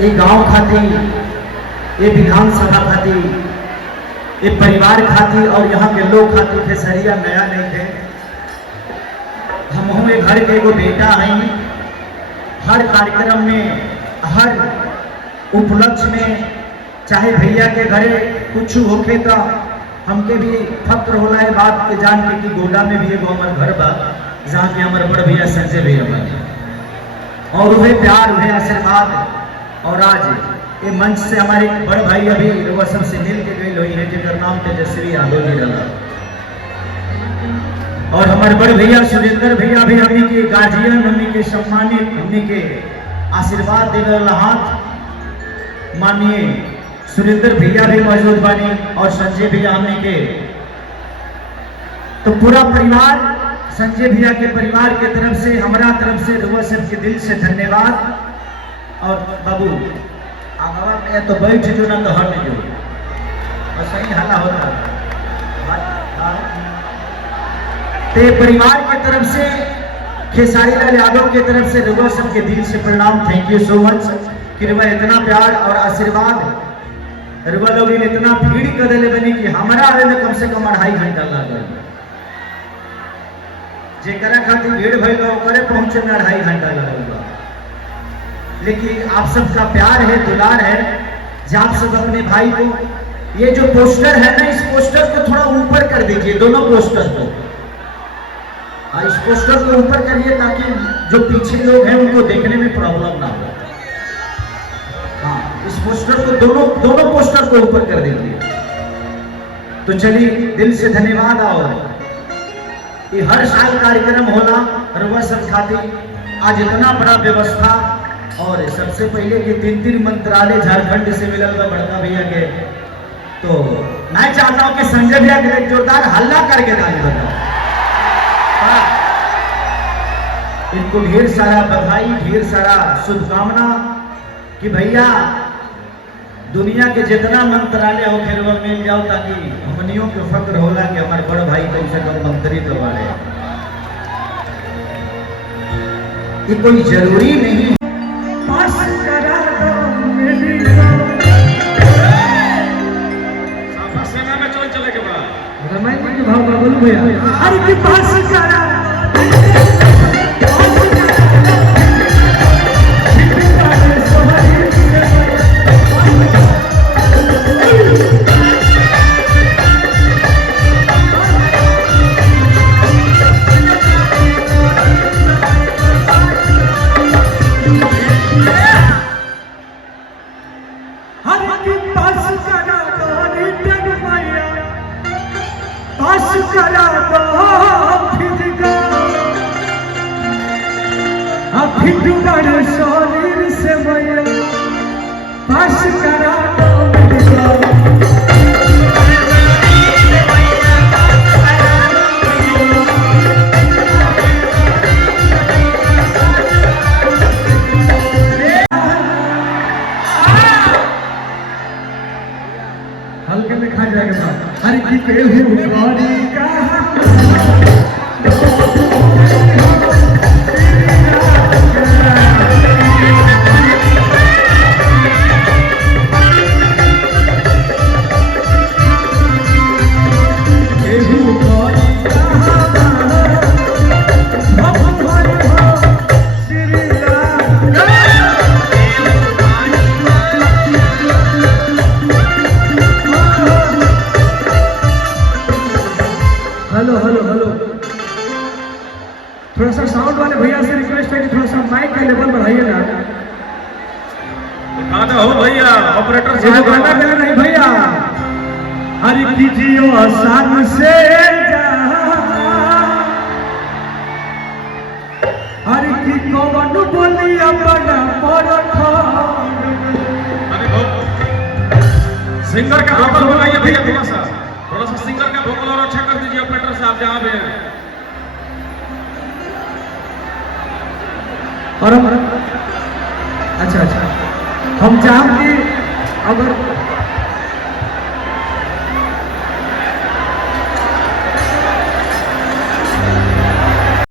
ये गांव खाती, ये विधानसभा खाती, ये परिवार खाती और यहाँ के लोग खाती खेसरिया नया नहीं थे। हम हमें घर के एगो बेटा हैं। हर कार्यक्रम में, हर उपलक्ष्य में, चाहे भैया के घरे कुछ होके तो हमके भी फक्र होला है बात के जान के कि गोडा में भी एगो हमार घर बा जहाँ के हमारे बड़ भैया संजय भैया बा और वह प्यार, वह आशीर्वाद। और आज ये मंच से हमारे बड़ भाई अभी वो सबसे मिल के गई हुई है जिनका नाम तेजस्वी यादव जी रहा और हमारे बड़ भैया सुरेंद्र भैया भी हमने के गार्जियन, हमने के सम्मानित, हमने के आशीर्वाद देने वाला हाथ मानिए सुरेंद्र भैया भी मौजूद बानी और संजय भैया हमने के तो पूरा परिवार संजय भैया के परिवार के तरफ से, हमारा तरफ से रुआ सबके दिल से धन्यवाद। और बाबू आगवा में तो बैठ जो ना तो हट जो और सही हल्ला होता ते परिवार के तरफ से खेसारी लाल यादव के तरफ से रुआ सबके दिल से प्रणाम। थैंक यू सो मच कि रुआ इतना प्यार और आशीर्वाद रुआ लोग इतना भीड़ कर दिले बनी कि हमारा आने में कम से कम 2.5 घंटा लागल। जेकरा खातिर भीड़ भइल करे पहुंचे में 2.5 घंटा लगल। लेकिन आप सबका प्यार है, दुलार है, जब आप सब अपने भाई को ये जो पोस्टर है ना, इस पोस्टर को थोड़ा ऊपर कर दीजिए, दोनों पोस्टर को। इस पोस्टर को ऊपर करिए ताकि जो पीछे लोग हैं उनको देखने में प्रॉब्लम ना हो। हाँ, इस पोस्टर को दोनों पोस्टर को ऊपर कर दीजिए। तो चलिए दिल से धन्यवाद। और ये हर साल कार्यक्रम होला रुआ सब खातिर आज इतना बड़ा व्यवस्था और सबसे पहले कि 3 मंत्रालय झारखंड से मिलल बा बड़का भैया के। तो मैं चाहता हूं कि संजय भैया के लिए जोरदार हल्ला करके ताली बजाओ। इनको ढेर सारा बधाई, ढेर सारा शुभकामना कि भैया दुनिया के जितना मंत्रालय हो खेल मिल जाओ ताकि हमनियों के फक्र होला कि हमारे बड़ भाई कम से कम मंत्री तो वाले। ये कोई जरूरी नहीं है सेना में चले के बाद रामायण के भाव बोलू भैया। अरे के पास करा शरीर से मैया पास करा हल्के में खा जाएगा। हर की थोड़ा सा साउंड वाले भैया से रिक्वेस्ट है कि थोड़ा सा माइक का लेवल बढ़ाइए ना। गाना हो भैया, ऑपरेटर साहब गाना गाना नहीं भैया। हरि कीजियो आसान से हरि की कौन बोली अपना सिंगर का वोकल बनाइए भैया। थोड़ा सा सिंगर का वोकल और अच्छा कर दीजिए ऑपरेटर साहब जहाँ पे। और अच्छा हम चाहेंगे अगर